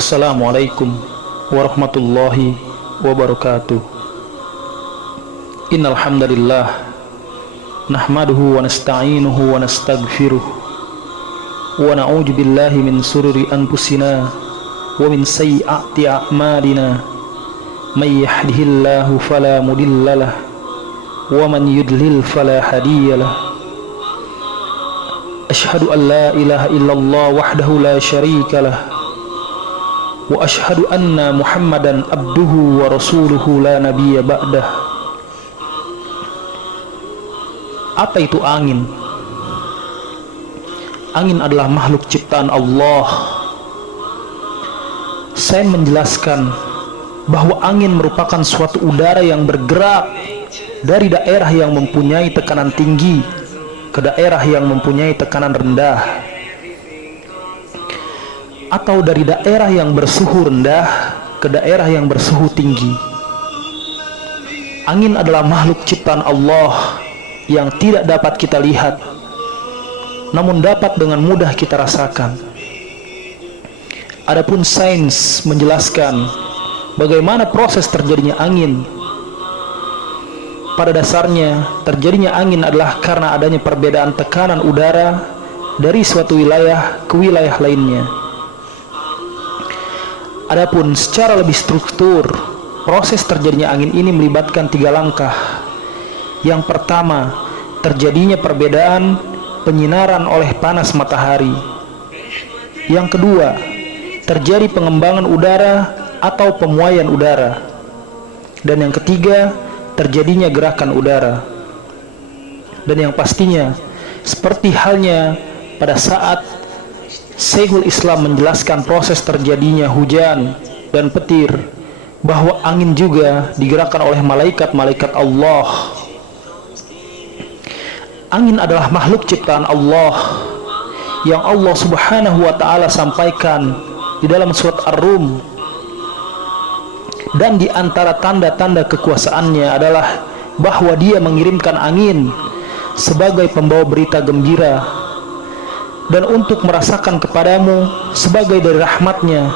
Assalamualaikum warahmatullahi wabarakatuh. Innal hamdalillah nahmaduhu wa nasta'inuhu wa nastaghfiruh wa na'udzu billahi min sururi anfusina wa min sayyiati a'malina. May yahdihillahu fala mudhillalah wa man yudlil fala hadiyalah. Asyhadu an la ilaha illallah wahdahu la syarikalah wa ashhadu anna Muhammadan abduhu wa rasuluhu la nabiyya ba'dah. Apa itu angin? Angin adalah makhluk ciptaan Allah. Saya menjelaskan bahwa angin merupakan suatu udara yang bergerak dari daerah yang mempunyai tekanan tinggi ke daerah yang mempunyai tekanan rendah, atau dari daerah yang bersuhu rendah ke daerah yang bersuhu tinggi. Angin adalah makhluk ciptaan Allah yang tidak dapat kita lihat, namun dapat dengan mudah kita rasakan. Adapun sains menjelaskan bagaimana proses terjadinya angin. Pada dasarnya, terjadinya angin adalah karena adanya perbedaan tekanan udara dari suatu wilayah ke wilayah lainnya. Adapun secara lebih struktur, proses terjadinya angin ini melibatkan 3 langkah. Yang pertama, terjadinya perbedaan penyinaran oleh panas matahari. Yang kedua, terjadi pengembangan udara atau pemuaian udara. Dan yang ketiga, terjadinya gerakan udara. Dan yang pastinya, seperti halnya pada saat Syekhul Islam menjelaskan proses terjadinya hujan dan petir, bahwa angin juga digerakkan oleh malaikat-malaikat Allah. Angin adalah makhluk ciptaan Allah yang Allah Subhanahu wa ta'ala sampaikan di dalam surat Ar-Rum. Dan di antara tanda-tanda kekuasaannya adalah bahwa Dia mengirimkan angin sebagai pembawa berita gembira dan untuk merasakan kepadamu sebagai dari rahmatnya,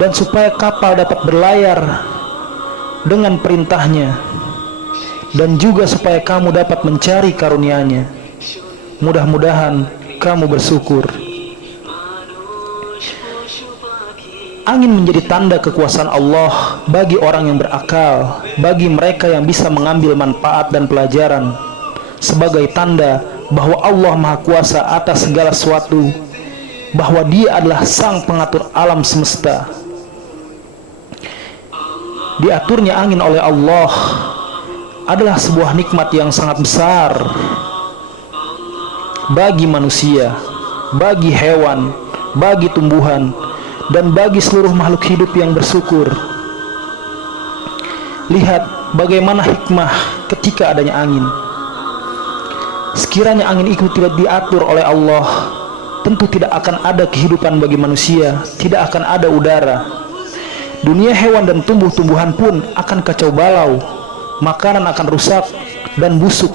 dan supaya kapal dapat berlayar dengan perintahnya, dan juga supaya kamu dapat mencari karunia-Nya. Mudah-mudahan kamu bersyukur. Angin menjadi tanda kekuasaan Allah bagi orang yang berakal, bagi mereka yang bisa mengambil manfaat dan pelajaran, sebagai tanda bahwa Allah Maha Kuasa atas segala sesuatu, bahwa Dia adalah Sang Pengatur alam semesta. Diaturnya angin oleh Allah adalah sebuah nikmat yang sangat besar bagi manusia, bagi hewan, bagi tumbuhan, dan bagi seluruh makhluk hidup yang bersyukur. Lihat bagaimana hikmah ketika adanya angin. Sekiranya angin itu tidak diatur oleh Allah, tentu tidak akan ada kehidupan bagi manusia, tidak akan ada udara. Dunia hewan dan tumbuh-tumbuhan pun akan kacau balau, makanan akan rusak dan busuk.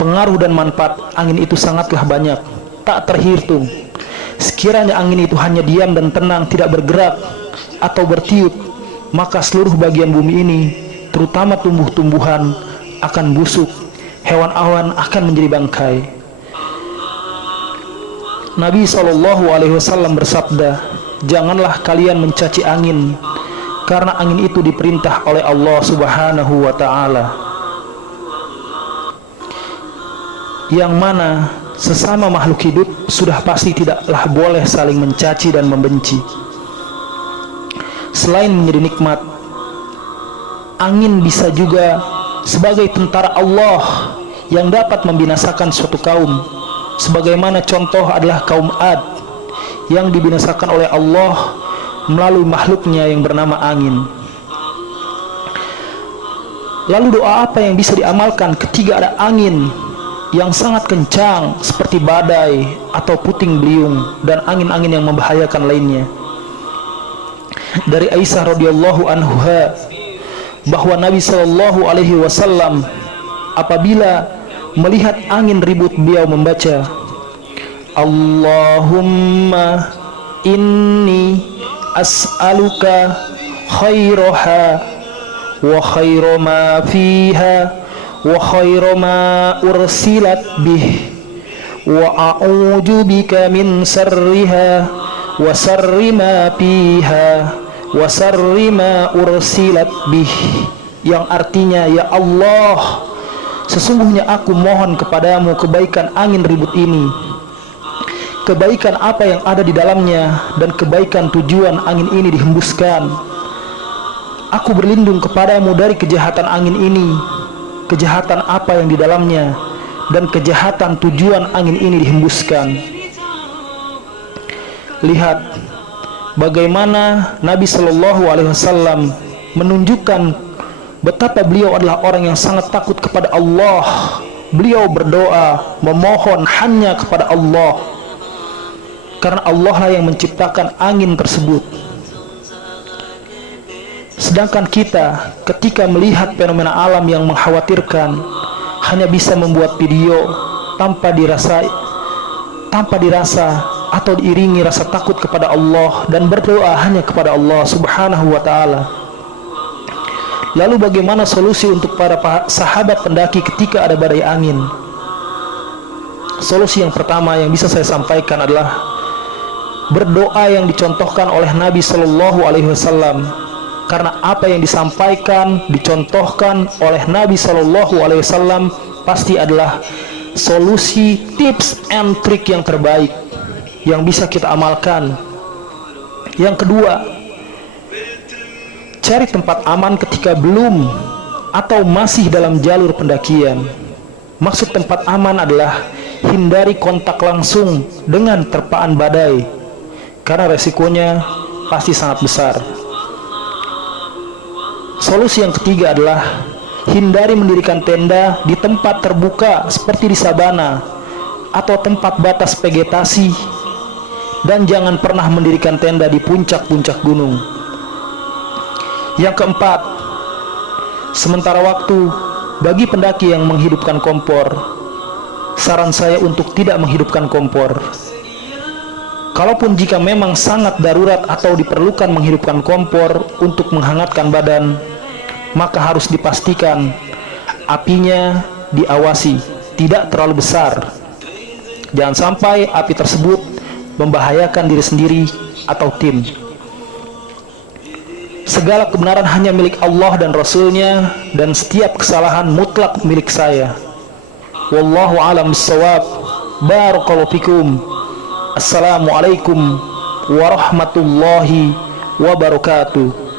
Pengaruh dan manfaat angin itu sangatlah banyak, tak terhitung. Sekiranya angin itu hanya diam dan tenang, tidak bergerak atau bertiup, maka seluruh bagian bumi ini, terutama tumbuh-tumbuhan, akan busuk. Hewan-hewan akan menjadi bangkai. Nabi SAW bersabda, janganlah kalian mencaci angin, karena angin itu diperintah oleh Allah Subhanahu wa ta'ala, yang mana sesama makhluk hidup sudah pasti tidaklah boleh saling mencaci dan membenci. Selain menjadi nikmat, angin bisa juga sebagai tentara Allah yang dapat membinasakan suatu kaum, sebagaimana contoh adalah kaum Ad yang dibinasakan oleh Allah melalui makhluknya yang bernama angin. Lalu doa apa yang bisa diamalkan ketika ada angin yang sangat kencang seperti badai atau puting beliung dan angin-angin yang membahayakan lainnya? Dari Aisyah radhiyallahu anha bahwa Nabi SAW apabila melihat angin ribut, beliau membaca Allahumma inni as'aluka khairaha wa khaira ma fiha wa khaira ma ursilat bih wa a'udzu bika min sarriha wa sarri ma fiha wa sarri ma ursilat bih, yang artinya, ya Allah, sesungguhnya aku mohon kepadamu kebaikan angin ribut ini, kebaikan apa yang ada di dalamnya, dan kebaikan tujuan angin ini dihembuskan. Aku berlindung kepadamu dari kejahatan angin ini, kejahatan apa yang di dalamnya, dan kejahatan tujuan angin ini dihembuskan. Lihat bagaimana Nabi Shallallahu Alaihi Wasallam menunjukkan betapa beliau adalah orang yang sangat takut kepada Allah. Beliau berdoa memohon hanya kepada Allah, karena Allah lah yang menciptakan angin tersebut. Sedangkan kita ketika melihat fenomena alam yang mengkhawatirkan, hanya bisa membuat video tanpa dirasa atau diiringi rasa takut kepada Allah dan berdoa hanya kepada Allah Subhanahu wa ta'ala. Lalu bagaimana solusi untuk para sahabat pendaki ketika ada badai angin? Solusi yang pertama yang bisa saya sampaikan adalah berdoa yang dicontohkan oleh Nabi Shallallahu Alaihi Wasallam. Karena apa yang disampaikan, dicontohkan oleh Nabi Shallallahu Alaihi Wasallam pasti adalah solusi, tips and trik yang terbaik yang bisa kita amalkan. Yang kedua, cari tempat aman ketika belum atau masih dalam jalur pendakian. Maksud tempat aman adalah hindari kontak langsung dengan terpaan badai, karena resikonya pasti sangat besar. Solusi yang ketiga adalah hindari mendirikan tenda di tempat terbuka seperti di sabana atau tempat batas vegetasi, dan jangan pernah mendirikan tenda di puncak-puncak gunung. Yang keempat, sementara waktu bagi pendaki yang menghidupkan kompor, saran saya untuk tidak menghidupkan kompor. Kalaupun jika memang sangat darurat atau diperlukan menghidupkan kompor untuk menghangatkan badan, maka harus dipastikan apinya diawasi, tidak terlalu besar. Jangan sampai api tersebut membahayakan diri sendiri atau tim. Segala kebenaran hanya milik Allah dan Rasul-Nya, dan setiap kesalahan mutlak milik saya. Wallahu a'lam bissawab. Barakallahu fikum. Assalamualaikum warahmatullahi wabarakatuh.